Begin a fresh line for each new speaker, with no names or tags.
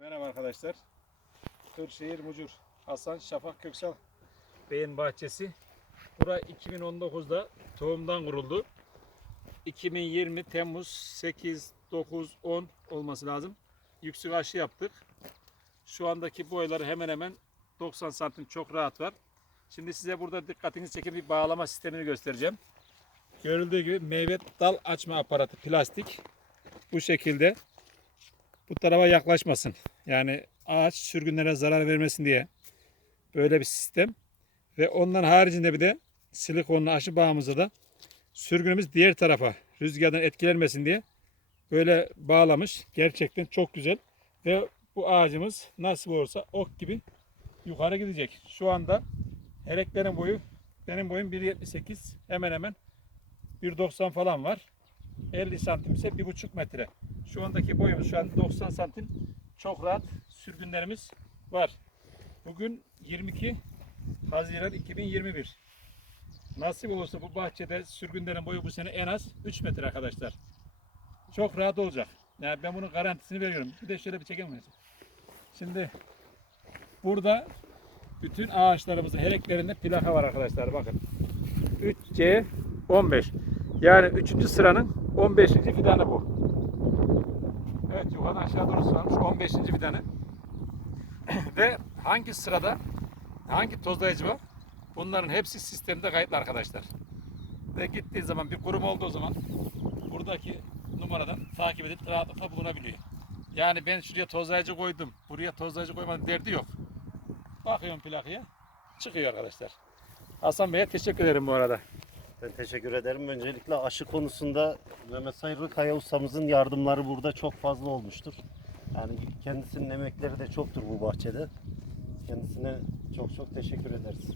Merhaba arkadaşlar. Kırşehir Mucur Hasan Şafak Köksal Bey'in bahçesi. Bura 2019'da tohumdan kuruldu. 2020 Temmuz 8, 9, 10 olması lazım. Yüksek aşı yaptık. Şu andaki boyları hemen hemen 90 santim çok rahat var. Şimdi size burada dikkatinizi çeken bir bağlama sistemini göstereceğim. Görüldüğü gibi meyve dal açma aparatı plastik. Bu şekilde bu tarafa yaklaşmasın. Yani ağaç sürgünlere zarar vermesin diye böyle bir sistem. Ve ondan haricinde bir de silikonlu aşı bağımızda da sürgünümüz diğer tarafa rüzgardan etkilenmesin diye böyle bağlamış. Gerçekten çok güzel. Ve bu ağacımız nasıl olursa ok gibi yukarı gidecek. Şu anda heleklerin boyu benim boyum 1.78 hemen hemen 1.90 falan var. 50 santim ise 1.5 metre. Şu andaki boyumuz şu an 90 santim. Çok rahat sürgünlerimiz var. Bugün 22 Haziran 2021. Nasip olursa bu bahçede sürgünlerin boyu bu sene en az 3 metre arkadaşlar. Çok rahat olacak. Yani ben bunun garantisini veriyorum. Bir de şöyle bir çekelim. Şimdi burada bütün ağaçlarımızın heleklerinde plaka var arkadaşlar. Bakın. 3C 15. Yani 3. sıranın 15. fidanı bu. Evet yukarıdan aşağı doğru sıramış 15. fidanı. Ve hangi sırada hangi tozlayıcı var? Bunların hepsi sistemde kayıtlı arkadaşlar. Ve gittiği zaman bir kurum olduğu zaman buradaki numaradan takip edip rahatlıkla bulunabiliyor. Yani ben şuraya tozlayıcı koydum, buraya tozlayıcı koymadım derdi yok. Bakıyorum plakaya, çıkıyor arkadaşlar. Hasan Bey'e teşekkür ederim bu arada.
Ben teşekkür ederim. Öncelikle aşı konusunda Mehmet Sayırlı Kaya ustamızın yardımları burada çok fazla olmuştur. Yani kendisinin emekleri de çoktur bu bahçede. Kendisine çok çok teşekkür ederiz.